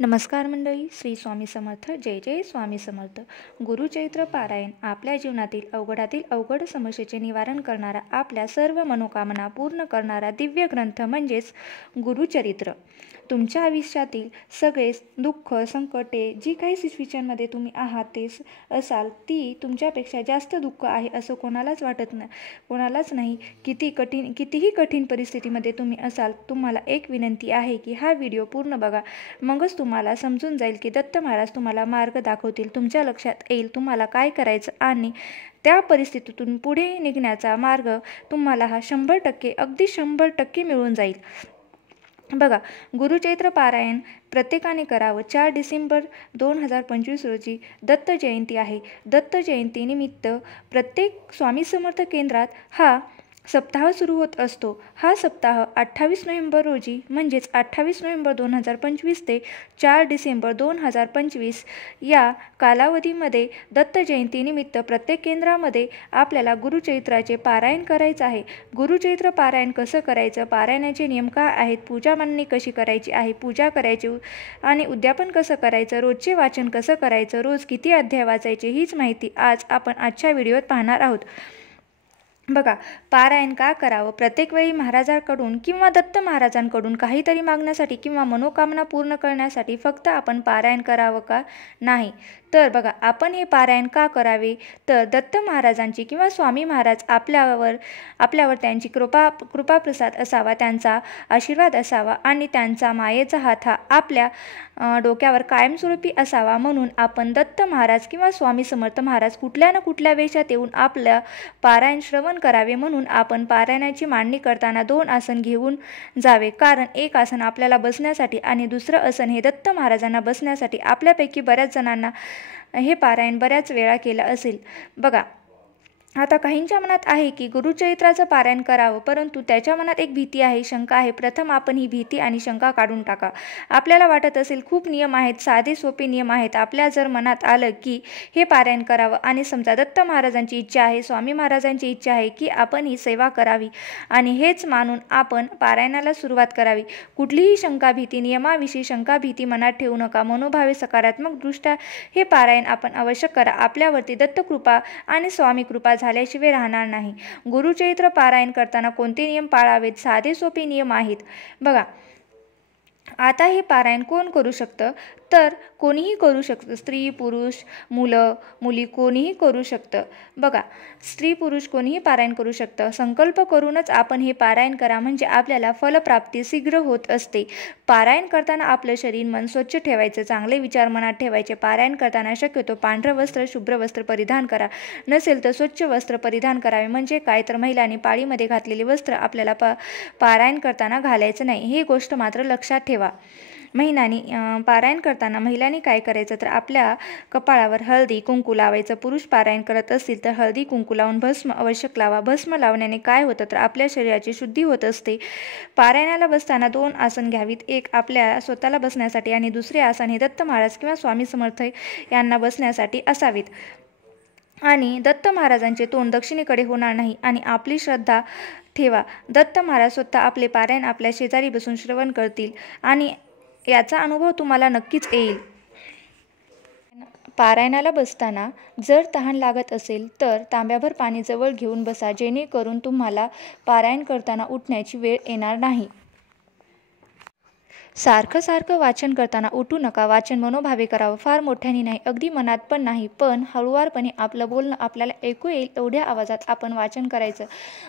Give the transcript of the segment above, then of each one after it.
नमस्कार मंडळी, श्री स्वामी समर्थ. जय जय स्वामी समर्थ. गुरुचरित्र पारायण आपल्या जीवनातील अवघडातील अवघड समस्येचे निवारण करणारा, आपल्या सर्व मनोकामना पूर्ण करणारा दिव्य ग्रंथ म्हणजेच गुरुचरित्र. तुमच्या आयुष्यातील सगळे दुःख, संकटे, जी काही सिच्युएशनमध्ये तुम्ही आहात ते असाल, ती तुमच्यापेक्षा जास्त दुःख आहे असं कोणालाच नाही. कितीही कठीण परिस्थितीमध्ये तुम्ही असाल, तुम्हाला एक विनंती आहे की हा व्हिडिओ पूर्ण बघा. मगच तुम्हाला समजून जाईल की दत्त महाराज तुम्हाला मार्ग दाखवतील. तुमच्या लक्षात येईल तुम्हाला काय करायचं आणि त्या परिस्थितीतून पुढे निघण्याचा मार्ग तुम्हाला हा 100% अगदी 100% मिळून जाईल. बघा, गुरुचरित्र पारायण प्रत्येकाने करावं. 4 डिसेंबर 2025 रोजी दत्त जयंती आहे. दत्त जयंतीनिमित्त प्रत्येक स्वामी समर्थ केंद्रात हा सप्ताह सुरू होत असतो. हा सप्ताह 28 नोव्हेंबर रोजी म्हणजेच 28 नोव्हेंबर 2025 ते 4 डिसेंबर 2025 या कालावधीमध्ये दत्त जयंतीनिमित्त प्रत्येक केंद्रामध्ये आपल्याला गुरुचरित्राचे पारायण करायचं आहे. गुरुचरित्र पारायण कसं करायचं, पारायणाचे नियम काय आहेत, पूजा मांडणी कशी करायची आहे, पूजा करायची आणि उद्यापन कसं करायचं, रोजचे वाचन कसं करायचं, रोज किती अध्याय वाचायचे, हीच माहिती आज आपण आजच्या व्हिडिओत पाहणार आहोत. बघा, पारायण का करावं. प्रत्येक वेळी महाराजांकडून किंवा दत्त महाराजांकडून काहीतरी मागण्यासाठी किंवा मनोकामना पूर्ण करण्यासाठी फक्त आपण पारायण करावं का? नाही. तर बघा, आपण हे पारायण का करावे, तर दत्त महाराजांची किंवा स्वामी महाराज आपल्यावर त्यांची कृपाप्रसाद असावा, त्यांचा आशीर्वाद असावा आणि त्यांचा मायेचा हात हा आपल्या डोक्यावर कायमस्वरूपी असावा. म्हणून आपण दत्त महाराज किंवा स्वामी समर्थ महाराज कुठल्या ना कुठल्या वेशात येऊन आपल्या पारायण श्रवण करावे. म्हणून आपण पारायणाची मांडणी करताना 2 आसन घेऊन जावे. कारण एक आसन आपल्याला बसण्यासाठी आणि दुसरं आसन हे दत्त महाराजांना बसण्यासाठी. आपल्यापैकी बऱ्याच जणांना हे पारायण बऱ्याच वेळा केलं असेल. बघा, आता काहींच्या मनात आहे की गुरुचरित्राचं पारायण करावं, परंतु त्याच्या मनात एक भीती आहे, शंका आहे. प्रथम आपण ही भीती आणि शंका काढून टाका. आपल्याला वाटत असेल खूप नियम आहेत, साधे सोपे नियम आहेत. आपल्या जर मनात आलं की हे पारायण करावं आणि समजा दत्त महाराजांची इच्छा आहे, स्वामी महाराजांची इच्छा आहे की आपण ही सेवा करावी आणि हेच मानून आपण पारायणाला सुरुवात करावी. कुठलीही शंका भीती, नियमाविषयी शंका भीती मनात ठेवू नका. मनोभावे सकारात्मक दृष्ट्या हे पारायण आपण अवश्य करा. आपल्यावरती दत्त कृपा आणि स्वामी कृपा झाल्याशिवाय राहणार नाही. गुरुचरित्र पारायण करताना कोणते नियम पाळावेत? साधे सोपे नियम आहेत. बघा, आता हे पारायण कोण करू शकतं, तर कोणीही करू शकतं. स्त्री, पुरुष, मुलं, मुली कोणीही करू शकतं. बघा, स्त्री पुरुष कोणीही पारायण करू शकतं. संकल्प करूनच आपण हे पारायण करा, म्हणजे आपल्याला फलप्राप्ती शीघ्र होत असते. पारायण करताना आपलं शरीर मन स्वच्छ ठेवायचं, चांगले विचार मनात ठेवायचे. पारायण करताना शक्यतो पांढरं वस्त्र, शुभ्र वस्त्र परिधान करा. नसेल तर स्वच्छ वस्त्र परिधान करावे. म्हणजे काय, तर महिलांनी पाळीमध्ये घातलेले वस्त्र आपल्याला पारायण करताना घालायचं नाही. ही गोष्ट मात्र लक्षात ठेवा. पारायण करताना महिलांनी काय करायचं, तर आपल्या कपाळावर हळदी कुंकू लावायचं. पुरुष पारायण करत असतील तर हळदी कुंकू लावून भस्म आवश्यक लावा. भस्म लावण्याने काय होतं, तर आपल्या शरीराची शुद्धी होत असते. पारायणाला बसताना 2 आसन घ्यावीत. एक आपल्या स्वतःला बसण्यासाठी आणि दुसरे आसन हे दत्त महाराज किंवा स्वामी समर्थ यांना बसण्यासाठी असावीत. आणि दत्त महाराजांचे तोंड दक्षिणेकडे होणार नाही आणि आपली श्रद्धा ठेवा. दत्त महाराज स्वतः आपले पारायण आपल्या शेजारी बसून श्रवण करतील आणि याचा अनुभव तुम्हाला नक्कीच येईल. पारायणाला बसताना जर तहान लागत असेल तर तांब्याभर पाणी जवळ घेऊन बसा, जेणेकरून तुम्हाला पारायण करताना उठण्याची वेळ येणार नाही. सारखं वाचन करताना उठू नका. वाचन मनोभावे करावं, फार मोठ्याने नाही, अगदी मनात पण नाही, पण हळुवारपणे आपलं बोलणं आपल्याला ऐकू येईल एवढ्या आवाजात आपण वाचन करायचं.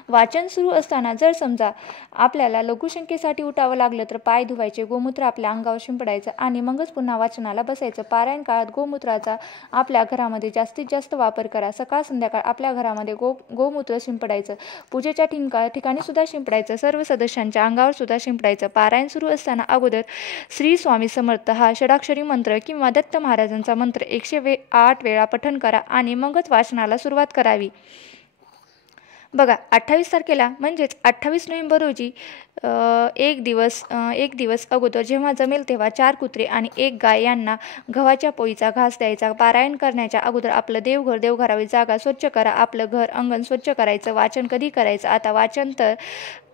वाचन सुरू असताना जर समजा आपल्याला लघुशंकेसाठी उठावं लागलं तर पाय धुवायचे, गोमूत्र आपल्या अंगावर शिंपडायचं आणि मगच पुन्हा वाचनाला बसायचं. पारायण काळात गोमूत्राचा आपल्या घरामध्ये जास्तीत जास्त वापर करा. सकाळ संध्याकाळ आपल्या घरामध्ये गोमूत्र शिंपडायचं. पूजेच्या ठिकाणी सुद्धा शिंपडायचं. सर्व सदस्यांच्या अंगावर सुद्धा शिंपडायचं. पारायण सुरू असताना अगोदर श्री स्वामी समर्थ हा षडाक्षरी मंत्र किंवा दत्त महाराजांचा मंत्र 108 वेळा पठण करा आणि मगच वाचनाला सुरुवात करावी. बघा, 28 तारखेला म्हणजेच 28 नोव्हेंबर रोजी एक दिवस अगोदर जेव्हा जमेल तेव्हा 4 कुत्रे आणि 1 गाय यांना गव्हाच्या पोळीचा घास द्यायचा. पारायण करण्याच्या अगोदर आपलं देवघर, देवघरावी जागा स्वच्छ करा. आपलं घर, अंगण स्वच्छ करायचं. वाचन कधी करायचं? आता वाचन तर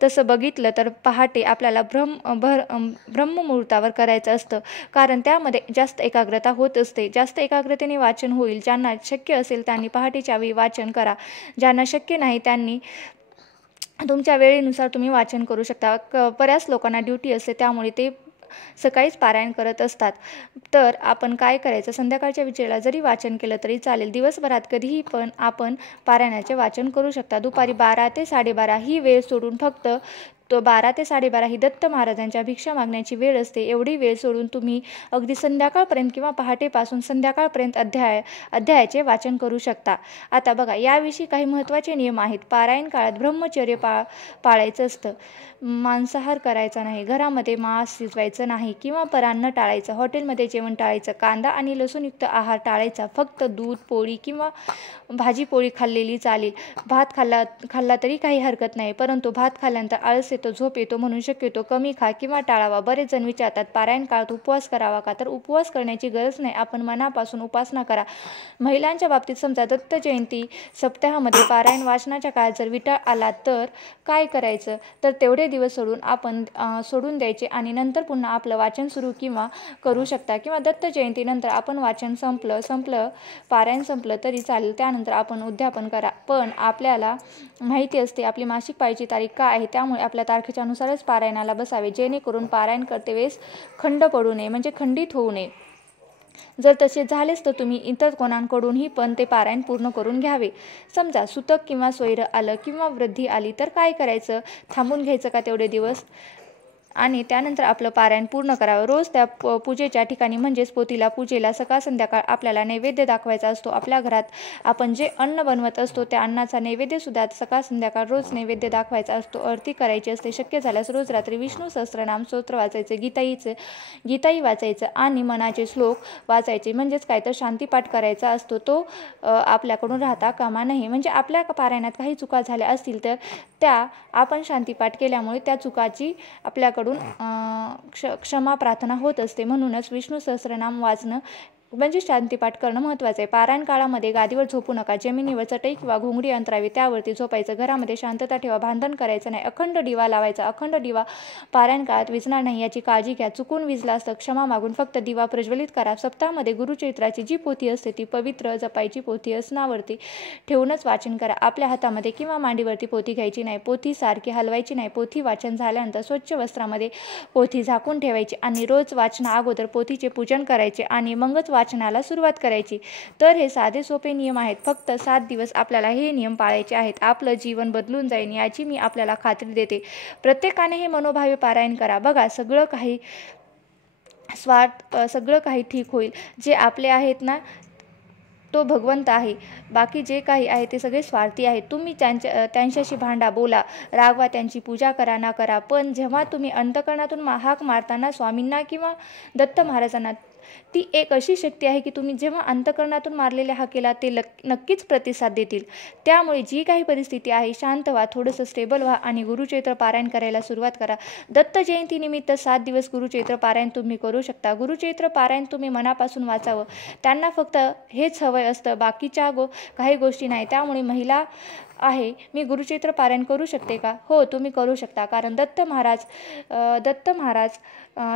तसं बघितलं तर पहाटे आपल्याला ब्रह्ममुहूर्तावर करायचं असतं, कारण त्यामध्ये जास्त एकाग्रता होत असते. जास्त एकाग्रतेने वाचन होईल. ज्यांना शक्य असेल त्यांनी पहाटेच्या वेळी वाचन करा. ज्यांना शक्य नाही त्यांनी तुमच्या वेळेनुसार तुम्ही वाचन करू शकता. बऱ्याच लोकांना ड्युटी असते, त्यामुळे ते सकाळीच पारायण करत असतात. तर आपण काय करायचं, संध्याकाळच्या वेळेला जरी वाचन केलं तरी चालेल. दिवसभरात कधीही पण आपण पारायणाचे वाचन करू शकता. दुपारी 12 ते 12:30 ही वेळ सोडून फक्त 12 ते 12:30 ही दत्त महाराजांच्या भिक्षा मागण्याची वेळ असते. एवढी वेळ सोडून तुम्ही अगदी संध्याकाळपर्यंत किंवा पहाटेपासून संध्याकाळपर्यंत अध्यायाचे वाचन करू शकता. आता बघा, याविषयी काही महत्त्वाचे नियम आहेत. पारायण काळात ब्रह्मचर्य पाळायचं असतं. मांसाहार करायचा नाही. घरामध्ये मांस शिजवायचं नाही किंवा परान्न टाळायचं. हॉटेलमध्ये जेवण टाळायचं. कांदा आणि लसूणयुक्त आहार टाळायचा. फक्त दूध, पोळी किंवा भाजी पोळी खाल्लेली चालेल. भात खाल्ला तरी काही हरकत नाही, परंतु भात खाल्ल्यानंतर आळस येतो, झोप येतो, म्हणून शक्यतो कमी खा किंवा टाळावा. बरेच जण विचारतात, पारायण काळात उपवास करावा का? तर उपवास करण्याची गरज नाही. आपण मनापासून उपासना करा. महिलांच्या बाबतीत समजा दत्त जयंती सप्ताहामध्ये पारायण वाचनाच्या काळात जर विटाळ आला तर काय करायचं, तर तेवढे दिवस सोडून द्यायचे आणि नंतर पुन्हा आपलं वाचन सुरू किंवा करू शकता. किंवा दत्त जयंतीनंतर आपण वाचन संपलं पारायण संपलं तरी चालेल. त्यानंतर आपण उद्यापन करा. पण आपल्याला माहिती असते आपली मासिक पाळीची तारीख काय आहे, त्यामुळे आपल्या तारखेच्या नुसारच पारायणाला बसावे, जेणेकरून पारायण करते वेळेस खंड पडू नये, म्हणजे खंडित होऊ नये. जर तसे झालेच तर तुम्ही इतर कोणाकडूनही पण ते पारायण पूर्ण करून घ्यावे. समजा सुतक किंवा स्वैर आलं किंवा वृद्धी आली तर काय करायचं? थांबून घ्यायचं का तेवढे दिवस आणि त्यानंतर आपलं पारायण पूर्ण करावं. रोज त्या पूजेच्या ठिकाणी म्हणजेच पोथीला, पूजेला सकाळ संध्याकाळ आपल्याला नैवेद्य दाखवायचा असतो. आपल्या घरात आपण जे अन्न बनवत असतो त्या अन्नाचा नैवेद्यसुद्धा सकाळ संध्याकाळ रोज नैवेद्य दाखवायचा असतो. आरती करायची असते. शक्य झाल्यास रोज रात्री विष्णू सहस्त्रनाम स्तोत्र वाचायचं, गीताई वाचायचं आणि मनाचे श्लोक वाचायचे, म्हणजेच काय तर शांतीपाठ करायचा असतो. तो आपल्याकडून राहता कामा नये. म्हणजे आपल्या पारायणात काही चुका झाल्या असतील तर त्या आपण शांतीपाठ केल्यामुळे त्या चुकाची आपल्याकडून क्षमा प्रार्थना होत असते. म्हणूनच विष्णू सहस्त्रनाम वाचणं म्हणजे शांतीपाठ करणं महत्त्वाचं आहे. पारायण काळामध्ये गादीवर झोपू नका. जमिनीवर चटई किंवा घोंगडी अंतरावी, त्यावरती झोपायचं. घरामध्ये शांतता ठेवा. भांडण करायचं नाही. अखंड दिवा लावायचा. अखंड दिवा पारायण काळात विझणार नाही याची काळजी घ्या. चुकून विझला असतं क्षमा मागून फक्त दिवा प्रज्वलित करा. सप्ताहामध्ये गुरुचरित्राची जी पोथी असते ती पवित्र जपायची पोथी असनावरती ठेवूनच वाचन करा. आपल्या हातामध्ये किंवा मांडीवरती पोथी घ्यायची नाही. पोथी सारखी हलवायची नाही. पोथी वाचन झाल्यानंतर स्वच्छ वस्त्रामध्ये पोथी झाकून ठेवायची आणि रोज वाचना अगोदर पोथीचे पूजन करायचे आणि मगच वाचनाला सुरुवात करायची. तर हे साधे सोपे नियम आहेत. फक्त 7 दिवस आपल्याला हे नियम पाळायचे आहेत. आपलं जीवन बदलून जाईल याची मी आपल्याला खात्री देते. प्रत्येकाने हे मनोभावे पारायण करा. बघा, सगळं काही ठीक होईल. जे आपले आहेत ना तो भगवंत आहे. बाकी जे काही आहे ते सगळे स्वार्थी आहेत. तुम्ही त्यांच्याशी भांडा, बोला, रागवा, त्यांची पूजा करा ना करा, पण जेव्हा तुम्ही अंतःकरणातून हाक मारताना स्वामींना किंवा दत्त महाराजांना, ती एक अशी शक्ती आहे की तुम्ही जेव्हा अंतःकरणातून मारलेल्या हाकेला ते नक्कीच प्रतिसाद देतील. त्यामुळे जी काही परिस्थिती आहे शांत व्हा, थोडंसं स्टेबल व्हा आणि गुरुचरित्र पारायण करायला सुरुवात करा. दत्त जयंतीनिमित्त 7 दिवस गुरुचरित्र पारायण तुम्ही करू शकता. गुरुचरित्र पारायण तुम्ही मनापासून वाचावं. त्यांना फक्त हेच हवं असतं, बाकीच्या काही गोष्टी नाही. त्यामुळे महिला आहे, मी गुरुचरित्र पारायण करू शकते का? हो, तुम्ही करू शकता, कारण दत्त महाराज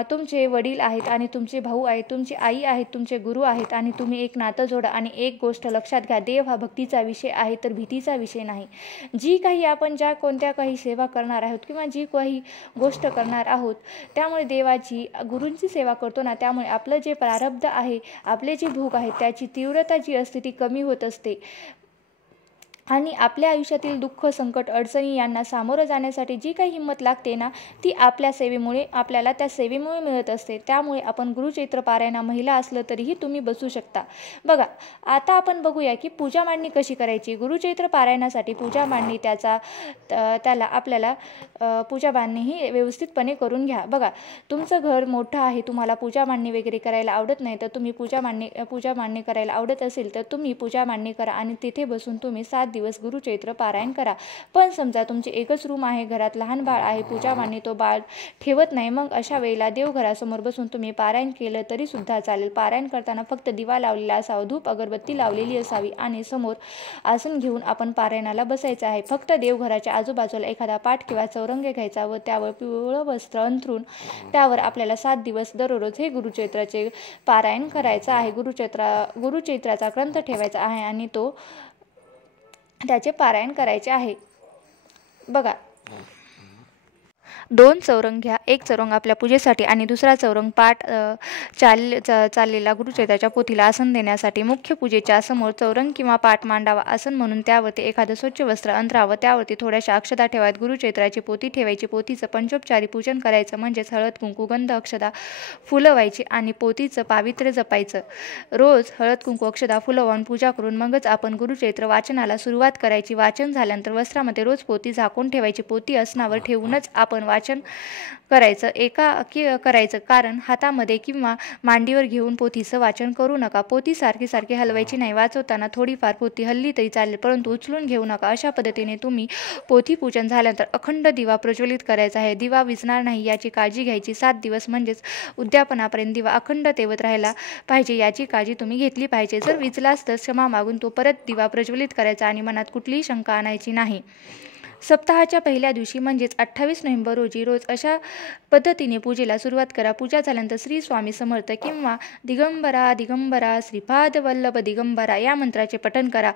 तुमचे वडील आहेत आणि तुमचे भाऊ आहेत, तुमची आई आहेत, तुमचे गुरु आहेत आणि तुम्ही एक नातं जोडा. आणि एक गोष्ट लक्षात घ्या, देव हा भक्तीचा विषय आहे तर भीतीचा विषय नाही. जी काही आपण कोणत्या काही सेवा करणार आहोत किंवा जी काही गोष्ट करणार आहोत त्यामुळे देवाची, गुरूंची सेवा करतो ना, त्यामुळे आपलं जे प्रारब्ध आहे, आपले जे भोग आहेत त्याची तीव्रता जी असते ती कमी होत असते आणि आपल्या आयुष्यातील दुःख, संकट, अडचणी यांना सामोरं जाण्यासाठी जी काही हिंमत लागते ना, ती आपल्याला त्या सेवेमुळे मिळत असते. त्यामुळे आपण गुरुचरित्र पारायणा महिला असलं तरीही तुम्ही बसू शकता. बघा, आता आपण बघूया की पूजा मांडणी कशी करायची. गुरुचरित्र पारायणासाठी पूजा मांडणी आपल्याला पूजा मांडणी ही व्यवस्थितपणे करून घ्या. बघा, तुमचं घर मोठं आहे, तुम्हाला पूजा मांडणी वगैरे करायला आवडत नाही, तर तुम्ही पूजा मांडणी करायला आवडत असेल तर तुम्ही पूजा मांडणी करा आणि तिथे बसून तुम्ही 7 दिवस दिवस गुरुचरित्र पारायण करा. पण समजा तुमचे एकच रूम आहे, घरात लहान बाळ आहे, पूजा मांडणी तो बाळ ठेवत नाही, मग अशा वेळेला देवघरासमोर बसून तुम्ही पारायण केलं तरी सुद्धा चालेल. पारायण करताना फक्त दिवा लावलेला असावा, धूप अगरबत्ती लावलेली असावी आणि समोर आसन घेऊन आपण पारायणाला बसायचं आहे. फक्त देवघराच्या आजूबाजूला एखादा पाट किंवा चौरंग घ्यायचा व त्यावर पिवळं वस्त्र अंथरून त्यावर आपल्याला 7 दिवस दररोज हे गुरुचरित्राचे पारायण करायचं आहे. गुरुचरित्राचा ग्रंथ ठेवायचा आहे आणि त्याचे पारायण करायचे आहे. बघा, 2 चौरंग घ्या. एक चौरंग आपल्या पूजेसाठी आणि दुसरा चौरंग पाठ चाललेला गुरुचरित्राच्या पोथीला आसन देण्यासाठी. मुख्य पूजेच्या समोर चौरंग किंवा पाठ मांडावा आसन म्हणून. त्यावरती एखादं स्वच्छ वस्त्र अंथरावं, त्यावरती थोड्याशा अक्षता ठेवायत. गुरुचरित्राची पोथी ठेवायची. पोथीचं पंचोपचारी पूजन करायचं, म्हणजेच हळद कुंकू गंध अक्षता फुलवायची आणि पोथीचं पावित्र्य जपायचं. रोज हळद कुंकू अक्षता फुलवून पूजा करून मगच आपण गुरुचरित्र वाचनाला सुरुवात करायची. वाचन झाल्यानंतर वस्त्रामध्ये रोज पोथी झाकून ठेवायची. पोथी आसनावर ठेवूनच आपण वाचन करायचं, कारण हातामध्ये किंवा मांडीवर घेऊन पोथीचं वाचन करू नका. पोथी सारखी हलवायची नाही. वाचवताना थोडीफार पोथी हल्ली तरी चालेल, परंतु उचलून घेऊ नका. अशा पद्धतीने तुम्ही पोथी पूजन झाल्यानंतर अखंड दिवा प्रज्वलित करायचा आहे. दिवा विझणार नाही याची काळजी घ्यायची. 7 दिवस म्हणजेच उद्यापनापर्यंत दिवा अखंड तेवत राहायला पाहिजे याची काळजी तुम्ही घेतली पाहिजे. जर विझलाच तर क्षमा मागून तो परत दिवा प्रज्वलित करायचा आणि मनात कुठलीही शंका आणायची नाही. सप्ताहाच्या पहिल्या दिवशी म्हणजेच 28 नोव्हेंबर रोजी रोज अशा पद्धतीने पूजेला सुरुवात करा. पूजा झाल्यानंतर श्री स्वामी समर्थ किंवा दिगंबरा दिगंबरा श्रीपाद वल्लभ दिगंबरा या मंत्राचे पठण करा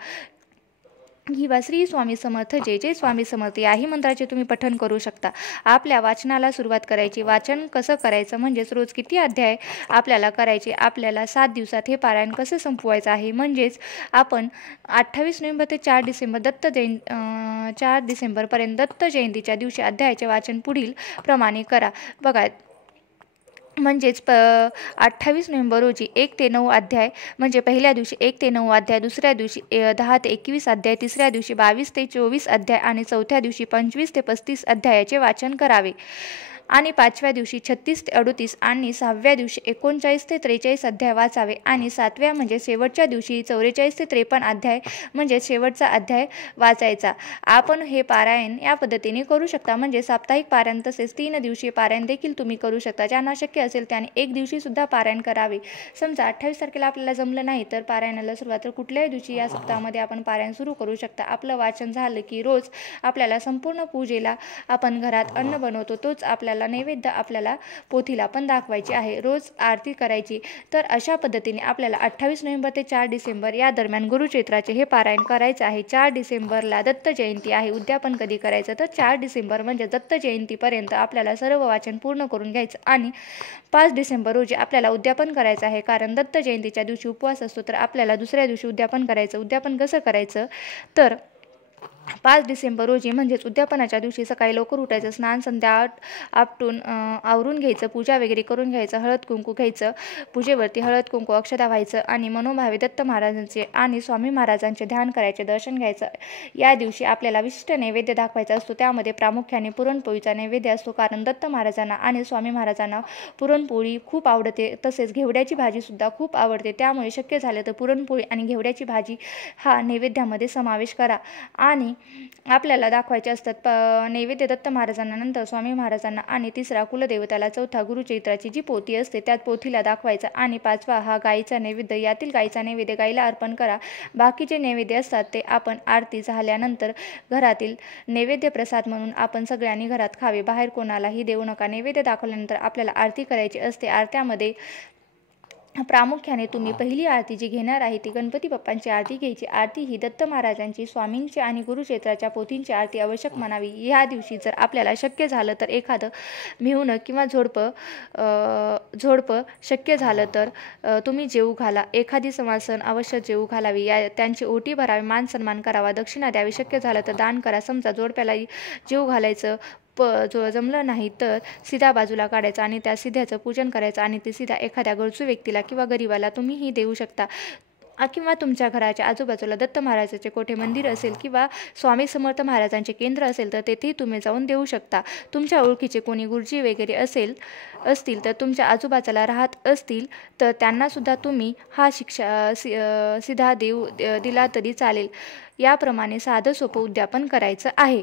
किंवा श्री स्वामी समर्थ जय जय स्वामी समर्थ याही मंत्राचे तुम्ही पठण करू शकता. आपल्या वाचनाला सुरुवात करायची. वाचन कसं करायचं, म्हणजेच रोज किती अध्याय आपल्याला करायचे, आपल्याला 7 दिवसात हे पारायण कसं संपवायचं आहे. म्हणजेच आपण 28 नोव्हेंबर ते 4 डिसेंबरपर्यंत दत्त जयंतीच्या दिवशी अध्यायाचे वाचन पुढील प्रमाणे करा. बघा, म्हणजेच 28 नोव्हेंबर रोजी 1 ते 9 अध्याय, म्हणजे पहिल्या दिवशी 1 ते 9 अध्याय, दुसऱ्या दिवशी 10 ते 21 अध्याय, तिसऱ्या दिवशी 22 ते 24 अध्याय आणि चौथ्या दिवशी 25 ते 35 अध्यायाचे वाचन करावे. आणि 5व्या दिवशी 36 ते 38 आणि 6व्या दिवशी 39 ते 43 अध्याय वाचावे आणि 7व्या म्हणजे शेवटच्या दिवशी 44 ते 53 अध्याय म्हणजे शेवटचा अध्याय वाचायचा. आपण हे पारायण या पद्धतीने करू शकता. म्हणजे साप्ताहिक पारायण तसेच 3 दिवसीय पारायण देखील तुम्ही करू शकता. ज्यांना शक्य असेल त्याने 1 दिवशी सुद्धा पारायण करावे. समजा 28 तारखेला आपल्याला जमलं नाही तर पारायणाला सुरुवात तर कुठल्याही दिवशी या सप्ताहामध्ये आपण पारायण सुरू करू शकता. आपलं वाचन झालं की रोज आपल्याला संपूर्ण पूजेला आपण घरात अन्न बनवतो, तोच आपल्याला नैवेद्य आपल्याला पोथीला पण दाखवायची आहे. रोज आरती करायची. तर अशा पद्धतीने आपल्याला 28 नोव्हेंबर ते 4 डिसेंबर या दरम्यान गुरुचरित्राचे हे पारायण करायचं आहे. 4 डिसेंबरला दत्त जयंती आहे. उद्यापन कधी करायचं तर 4 डिसेंबर म्हणजे दत्त जयंतीपर्यंत आपल्याला सर्व वाचन पूर्ण करून घ्यायचं आणि 5 डिसेंबर रोजी आपल्याला उद्यापन करायचं आहे. कारण दत्त जयंतीच्या दिवशी उपवास असतो, तर आपल्याला दुसऱ्या दिवशी उद्यापन करायचं. उद्यापन कसं करायचं तर 5 डिसेंबर रोजी म्हणजेच उद्यापनाच्या दिवशी सकाळी लवकर उठायचं, स्नान संध्या आपटून आवरून घ्यायचं, पूजा वगैरे करून घ्यायचं, हळद कुंकू घ्यायचं, पूजेवरती हळद कुंकू अक्षता व्हायचं आणि मनोभावे दत्त महाराजांचे आणि स्वामी महाराजांचे ध्यान करायचे, दर्शन घ्यायचं. या दिवशी आपल्याला विशिष्ट नैवेद्य दाखवायचा असतो. त्यामध्ये प्रामुख्याने पुरणपोळीचा नैवेद्य असतो, कारण दत्त महाराजांना आणि स्वामी महाराजांना पुरणपोळी खूप आवडते. तसेच घेवड्याची भाजीसुद्धा खूप आवडते. त्यामुळे शक्य झालं तर पुरणपोळी आणि घेवड्याची भाजी हा नैवेद्यामध्ये समावेश करा. आणि आपल्याला दाखवायचे असतात नैवेद्य दत्त महाराजांना, नंतर स्वामी महाराजांना आणि तिसरा कुलदेवताला, चौथा गुरुचरित्राची जी पोथी असते त्यात पोथीला दाखवायचा आणि 5वा हा गाईचा नैवेद्य. यातील गाईचा नैवेद्य गाईला अर्पण करा. बाकीचे नैवेद्य असतात ते आपण आरती झाल्यानंतर घरातील नैवेद्य प्रसाद म्हणून आपण सगळ्यांनी घरात खावे. बाहेर कोणालाही देऊ नका. नैवेद्य दाखवल्यानंतर आपल्याला आरती करायची असते. आरत्यामध्ये प्रामुख्याने तुम्ही पहिली आरती जी घेणार आहे ती गणपती बाप्पांची आरती घ्यायची. आरती ही दत्त महाराजांची, स्वामींची आणि गुरुचरित्राच्या पोथींची आरती आवश्यक म्हणावी. ह्या दिवशी जर आपल्याला शक्य झालं तर एखादं मिळवणं किंवा झोडपं शक्य झालं तर तुम्ही जेवू घाला. एखादी समासन अवश्य जेवू घालावी. त्यांची ओटी भरावी, मान सन्मान करावा, दक्षिणा द्यावी. शक्य झालं तर दान करा. समजा जोडप्याला जेवू घालायचं जमलं नाही तर सिधा बाजूला काढायचं आणि त्या सिध्याचं पूजन करायचं आणि ते सिधा एखाद्या गरजू व्यक्तीला किंवा गरिबाला तुम्हीही देऊ शकता. किंवा तुमच्या घराच्या आजूबाजूला दत्त महाराजाचे कोठे मंदिर असेल किंवा स्वामी समर्थ महाराजांचे केंद्र असेल तर तेथे तुम्ही जाऊन देऊ शकता. तुमच्या ओळखीचे कोणी गुरुजी वगैरे असतील तर तुमच्या आजूबाजूला राहत असतील तर त्यांनासुद्धा तुम्ही हा सिधा दिला तरी चालेल. याप्रमाणे साधं सोपं उद्यापन करायचं आहे.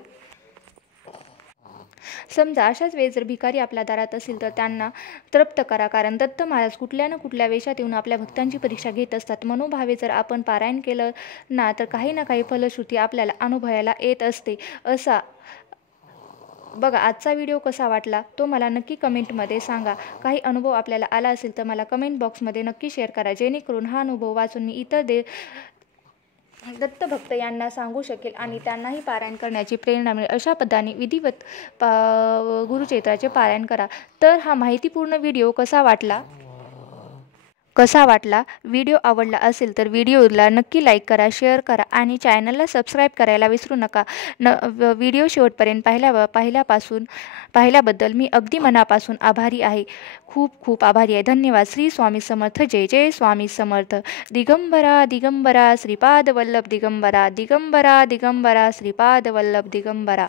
समजा अशाच वेळेस जर भिकारी आपल्या दारात असेल तर त्यांना तृप्त करा, कारण दत्त महाराज कुठल्या ना कुठल्या वेशात येऊन आपल्या भक्तांची परीक्षा घेत असतात. मनोभावे जर आपण पारायण केलं ना तर काही ना काही फलश्रुती आपल्याला अनुभवायला येत असते. बघा, आजचा व्हिडिओ कसा वाटला तो मला नक्की कमेंटमध्ये सांगा. काही अनुभव आपल्याला आला असेल तर मला कमेंट बॉक्समध्ये नक्की शेअर करा, जेणेकरून हा अनुभव वाचून मी इतर दत्तभक्त यांना सांगू शकेल आणि त्यांनाही पारायण करण्याची प्रेरणा मिळेल. अशा पद्धतीने विधिवत गुरुचरित्राचे पारायण करा. तर हा माहितीपूर्ण व्हिडिओ कसा वाटला? व्हिडिओ आवडला असेल तर व्हिडिओला नक्की लाईक करा, शेअर करा आणि चॅनलला सबस्क्राईब करायला विसरू नका. व्हिडिओ शेवटपर्यंत पाहिल्याबद्दल मी अगदी मनापासून आभारी आहे. खूप खूप आभारी आहे. धन्यवाद. श्री स्वामी समर्थ. जय जय स्वामी समर्थ. दिगंबरा दिगंबरा श्रीपाद वल्लभ दिगंबरा दिगंबरा दिगंबरा श्रीपाद वल्लभ दिगंबरा.